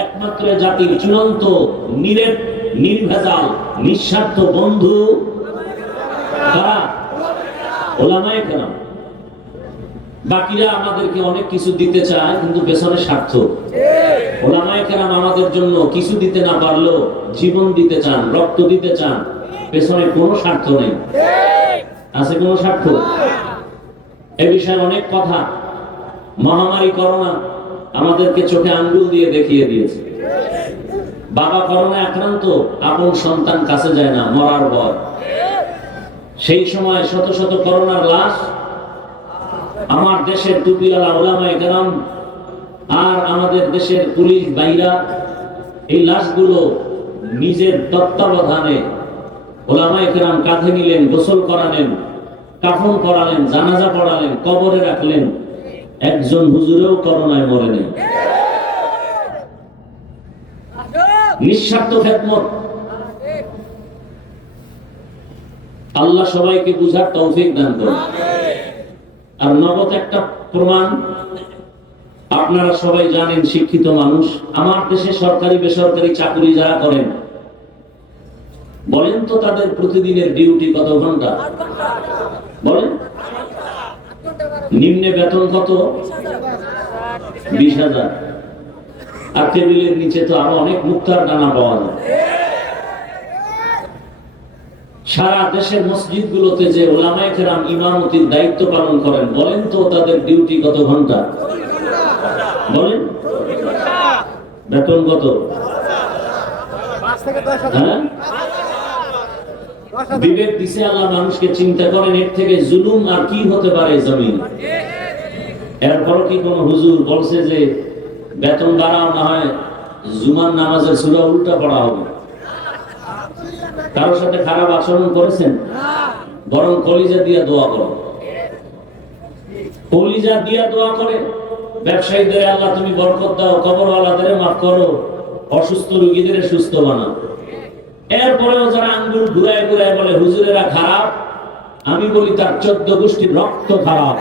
একমাত্র বাকিরা জাতির চূড়ান্ত নির্ভেজাল, নিঃস্বার্থ বন্ধু ওলামায়ে কেরাম। বাকিরা আমাদেরকে অনেক কিছু দিতে চায়, কিন্তু পেছনে স্বার্থ। ওলামায়ে আমাদের জন্য কিছু দিতে না পারলেও জীবন দিতে চান, রক্ত দিতে চান, পেছনে কোনো স্বার্থ নেই। আছে কোনো স্বার্থ? এ বিষয়ে অনেক কথা। মহামারী করোনা আমাদেরকে চোখে আঙ্গুল দিয়ে দেখিয়ে দিয়েছে। বাবা করোনা আক্রান্ত, আপন সন্তান কাছে যায় না, মরার ভয়। সেই সময় শত শত করোনার লাশ আমার দেশের টুপিওয়ালা ওলামায়ে কেরাম আর আমাদের দেশের পুলিশ বাইরা এই লাশগুলো নিজের তত্ত্বাবধানে ওলামায়ে কেরাম কাঁধে নিলেন, গোসল করালেন, কাফন করালেন জানাজা পড়ালেন, কবরে রাখলেন। একজন হুজুরেও করোনায় মরে নেই। নিঃস্বার্থ খেদমত। আল্লাহ সবাইকে বুঝার তৌফিক দান করুন। আর নগদ একটা প্রমাণ আপনারা সবাই জানেন শিক্ষিত মানুষ। আমার দেশে সরকারি, বেসরকারি চাকরি যারা করেন, বলেন তো তাদের প্রতিদিনের ডিউটি কত ঘণ্টা? বলেন। নিম্নে বেতন কত? বিশ হাজার। আর টেবিলের নিচে তো আরও অনেক মুক্তার ডানা পাওয়া যায়। সারা দেশের মসজিদগুলোতে যে ওলামায়ে কেরাম ইমামতির দায়িত্ব পালন করেন, বলেন তো তাদের ডিউটি কত ঘণ্টা? বলেন। বেতন কত? হ্যাঁ? বিবেক দিছে আল্লাহ, মানুষকে চিন্তা করেন, এর থেকে জুলুম আর কি হতে পারে জমিন? এরপরও কি কোন হুজুর বলছে যে বেতন বাড়াও না হয় জুমার নামাজের সুরা উল্টা পড়া হবে? কারোর সাথে খারাপ আচরণ করেছেন? বরং কলিজা দিয়া দোয়া করো কলিজা দিয়া দোয়া করে ব্যবসায়ীদের আল্লাহ তুমি বরকত দাও কবরওয়ালাদের মাফ করো, অসুস্থ রোগীদের সুস্থ বানা এরপরেও যারা আঙ্গুল ঘুরায় ঘুরায় বলে, হুজুরেরা খারাপ? আমি বলি, তার চোদ্দ গোষ্ঠীর রক্ত খারাপ।